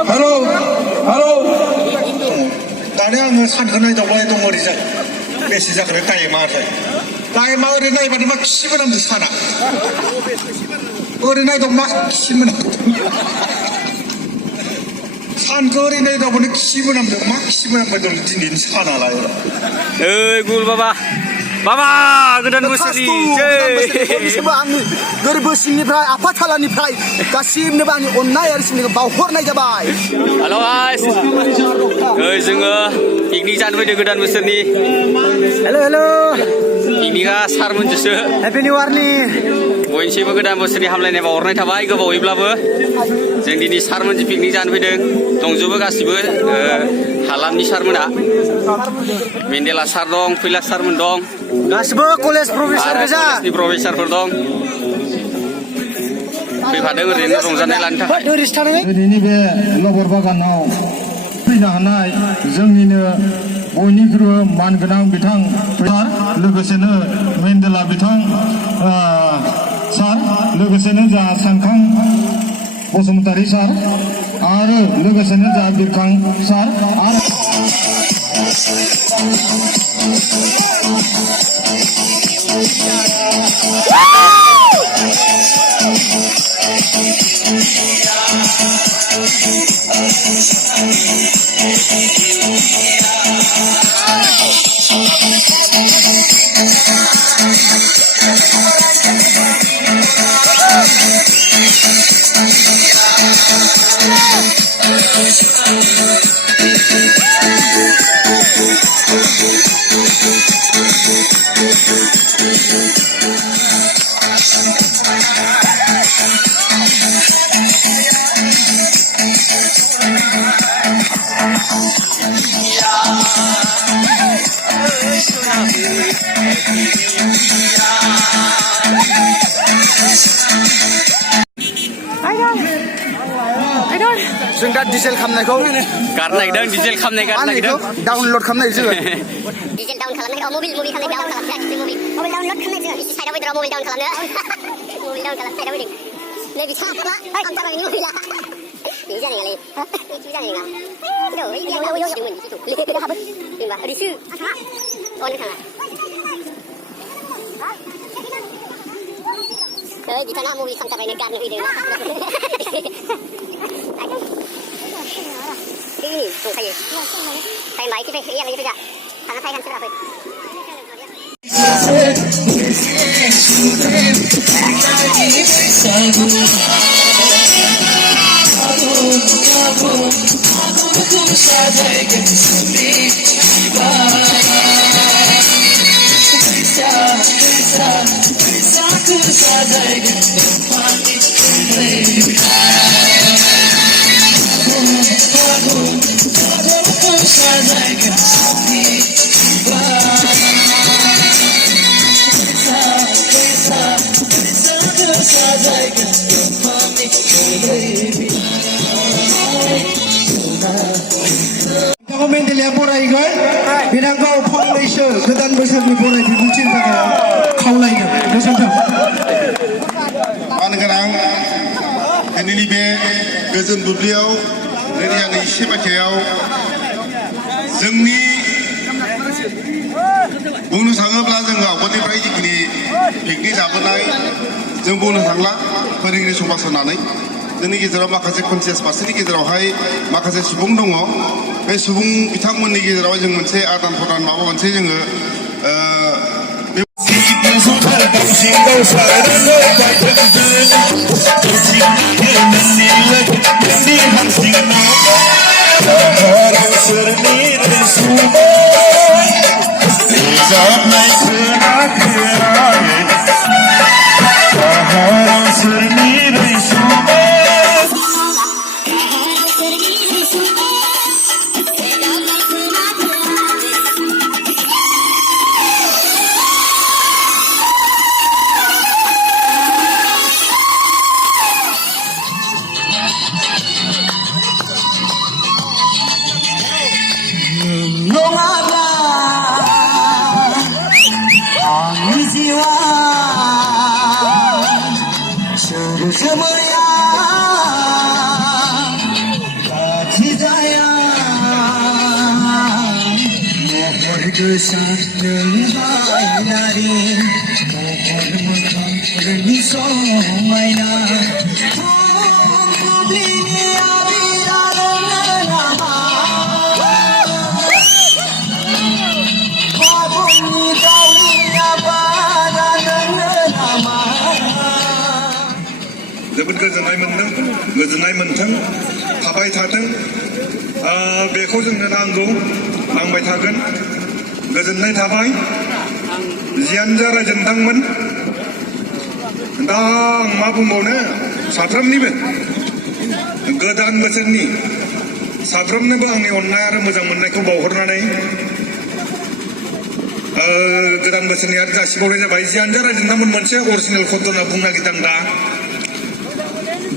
Hello, hello. Tadi ang sanggana itu boleh tunggu di sana. Besi zakar kaya marah. Kaya marah ini pada maksimum di sana. Orang itu maksimum. Sanggana ini itu maksimum betul di sana lah. Gul baba. Baba, godan bosoरनि आंनि गोरबो सिंनिफ्राय आफाथालानिफ्राय गासिबनोबो आंनि अननाय आरो सिबिनायखौ बावहरनाय जाबाय। Halo guys. जोङो पिकनिक जानो फैदों गोदान बोसोरनि। हेलो पिकनिकआ सारमोनजोंसो। हेपि निउ इयारनि बयनिसिमबो गोदान बोसोरनि हामलायनाय बावहरनाय थाबाय गोबावैब्लाबो। जों दिनै सारमोनजों पिकनिक जानो फैदों। दंजोबो गासिबो हालामनि सारमोना। मेन्डेला सार दं, फैलास सारमोन दं। गासिबो कलेज प्रफेसार गोजा। कलेजनि प्रफेसारफोर दं। फैफादों ओरैनो रंजानाय लानो थाखाय। दिनैनि बे लबर बागानाव फैनो हानाय जोंनिनो बयनिख्रुइबो मानगोनां बिथां सार लोगोसेनो मेन्डेला बिथां सार लोगोसेनो जा सानखां बसुमतारी सार आरो लोगोसेनो जा बिरखां सार आरो जों दा डिजेल खालामनायखौ गारनायदों डिजेल खालामनाय गारनायदों डाउनलड खालामनाय जोङो डिजेल डाउन खालामनाय मबाइल खालामनाय डाउन खालामनाय मबाइल डाउनलड खालामनाय जोङो एसे साइडआव फैदों मबाइल डाउन खालामनो मबाइल डाउन खालाम साइडआव फैदों नै बिसा खाला आं जाबायनि मबाइला बे जानायालाय बे जानाय नङा नो ओइ बेयाव सिदोंमोन लेखा हाबो जेनेबा रिसु अन थाङा ओइ बिथाङा मबाइल खामथाबायनो गारनो फैदों ini dongखायो टाइम बायखि फै इयालाय फैदा थाना फाय खानसो फै मेन्डेलाया बरायगोन बिथांखौ फंनैसो गोदान बोसोरनि बराय बिबुंथिनि थाखाय खावलायदों गोजोन्थों मानगोनां दिनैनि बे गोजोन बुब्लियाव 2021 मायथाइयाव जोंनि बुंनो थाङोब्ला जोङो आवगोलनिफ्राय जिखिनि पिकनिक जाबोनाय जों बुंनो थांला फोरोंगिरि समाज होननानै जोंनि गेजेराव माखासे कनसियास पार्सननि गेजेरावहाय माखासे सुबुं दङ बे सुबुं बिथांमोननि गेजेराव जों मोनसे आदान प्रदान माबा मोनसे जोङो गोसार नों नारी महर मोखांनि समायना बुब्लिनि आबिरानो नामा बाबुनि दाउनि आबादानो नामा जोबोद गोजोननाय मोनदों गोजोननाय मोनथों थाबाय थाथों बेखौ जोंनो नांगौ नांबाय थागोन गोजोननाय थाबाय जियानो जा रायजो नोंथांमोन दा आं मा बुंबावनो साफ्रोमनिबो गोदान बोसोरनि साफ्रोमनोबो आंनि अननाय आरो मोजां मोननायखौ बावहरनानै गोदान बोसोरनि आरो जासिबावनाय जाबाय जियानो जा रायजो नोंथांमोन मोनसे अरिजिनेल घटना बुंनो नागिरदों दा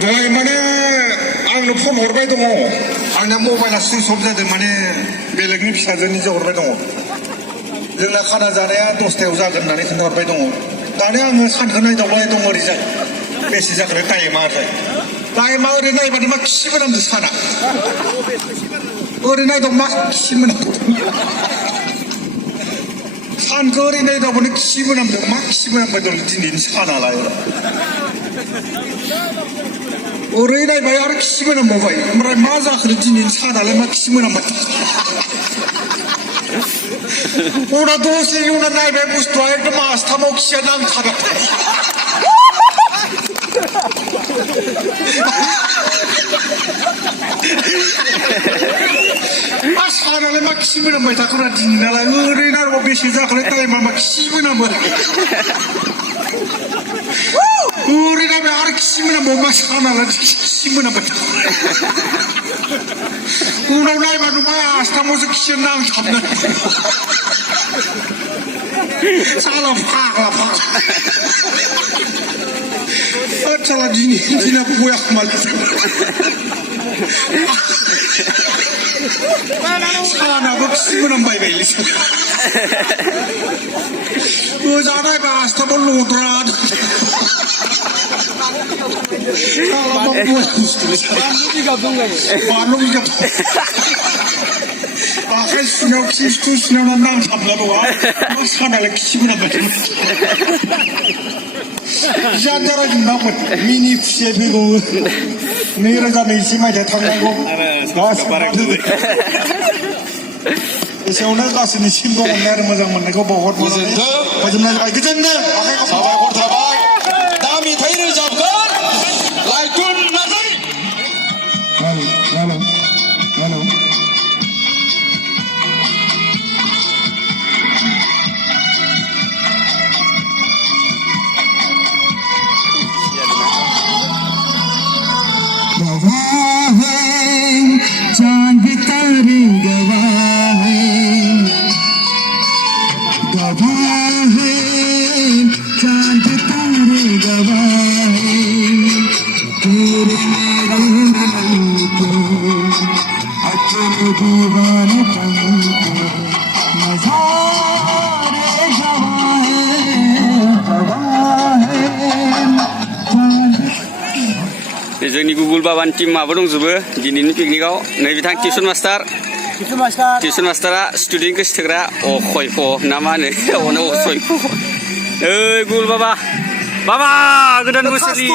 दहाय माने आंनो फन हरबाय दङ आंना मबाइला सुइच अफ जादों माने बेलेगनि फिसाजोनिजो हरबाय दङ जोंना खाना जानाया 10टायाव जागोन होननानै खोन्थाहरबाय दङ दानो आङो सानखौ नायदावबाय दङ ओरैजाय बेसे जाखो टाइमा ओरै नायबानो मा खि मोनामदों साना ओरै नायदाव मा खि मोनामदों सानखौ ओरै नायदावबानो खि मोनामदों मा खि मोनामबाय दं दिनैनि सानालाय ओरै नायबाय आरो खि मोनामबावबाय ओमफ्राय मा जाखो दिनैनि सानालाय मा खि मोनामबाय उनाव दसेनि उनाव नायबाय बुस्थुआ एकदम आस्थामाव खिया नांथाबाय मा सानालाय मा खि मोनामबाय थाखोब्रा दिनै नालाय ओरै नायबाव बेसे जाखोलाय टाइमा मा खि मोनामो ओरै नायबाय आरो खि मोनामबाव मा सानालाय खि मोनामबाय उनाव नायबानो मा आस्थामावसो खिया नांथाबनाय साला फाग्ला साला दिना बया खोमालै सानाबो खि मोनामबायबायलै मोजां नायबा आस्थामाव लद्रा बानलु बिगाब आखाइ सुनायाव खि सुनायाव नांथाबना दङ मा सानालाय खि मोनामबाय जियानो जा रायजो नोंथांमोन मिनि खुसियै फैगौ 2020 मायथाइयाव थांनांगौ एसेयावनो गासैनिसिम अननाय आरो मोजां मोननायखौ बावहरनानै फोजोबनाय जाबाय गोजोननो आखाइखौ साबायखर थाबाय दा मेथाइ रोजाबगोन लाइटुन नार्जारि हेल' गवाह है चांद तारे गवाह है चांद तारे गवाह है तेरे मेरे को अच्छे दीवाने तुमको नजारे गवाह है जोंनि गुगुल बाबानि टीमाबो दंजोबो दिनैनि पिकनिकआव नै बिथां टिउसन मास्टारा स्टुडेन्ट गोसोथोग्रा अखयफ ना मा होनो अखयफ ओइ गुगुल बाबा गोदान बोसोरनि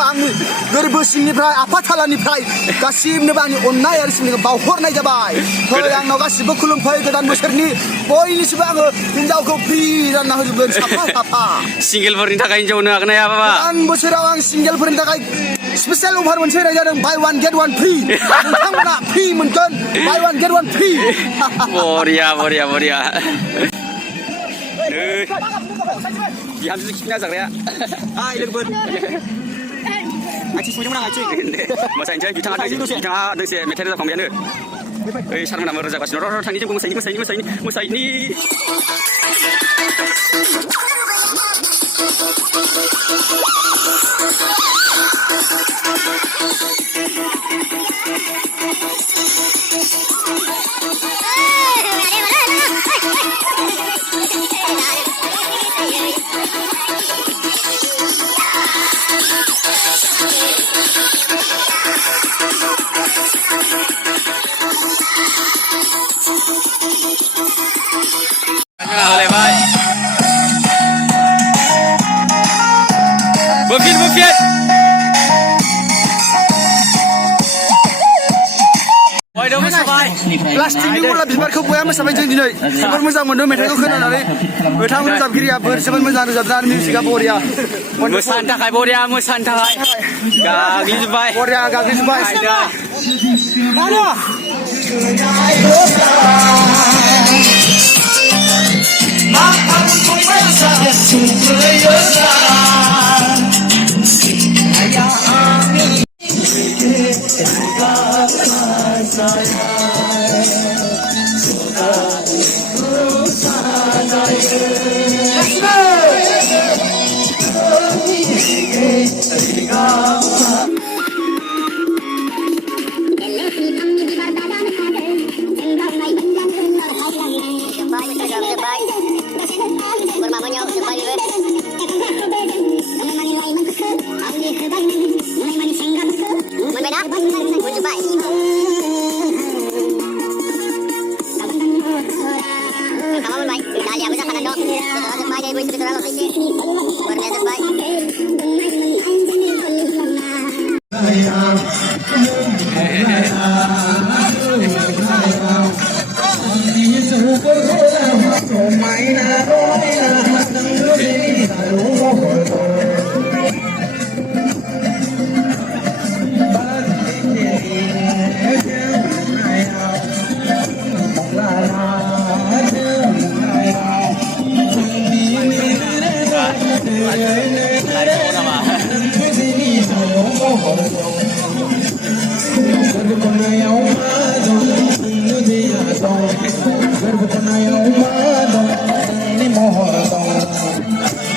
आंनि गोरबो सिंनिफ्राय आफाथालानिफ्राय गासिबनोबो आंनि अननाय आरो सिबिनायखौ बावहरनाय जाबाय फै आंनाव गासिबो खुलुमफै गोदान बोसोरनि बयनिसिमबो आङो हिनजावखौ फ्रि रानना होजोबगोन साफा सिंगेलफोरनि थाखाय हिनजाव होनो हागोन ना हाया बाबा गोदान बोसोराव आं सिंगेलफोरनि थाखाय स्पेसियेल अफार मोनसे होनाय जादों बाय वान गेट वान फ्रि नोंथांमोना फ्रि मोनगोन बाय वान गेट वान फ्रि बरिया बिहामजो खिना जाग्राया लोगोफोर आथिं सुदोंमोन आं आथिं मोसानोसै बिथाङा दोंसे मेथाइ रोजाबखांबायानो ओइ सारमोना रोजाबगासिनो र' थांनि जोंबो मोसायनि प्लास्टिकनि गलाब बिबारखौ बया मोसाबाय जों दिनै जोबोर मोजां मोनदों मेथाइखौ खोनानानै गोथां रोजाबगिरिया जोबोर मोजां रोजाबदों आरो मिउजिकआ बरिया मोसानो थाखाय बरिया मोसानो थाखाय गाग्लिजोब्बाय बरिया गाग्लिजोब्बाय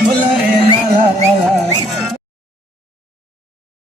Hola,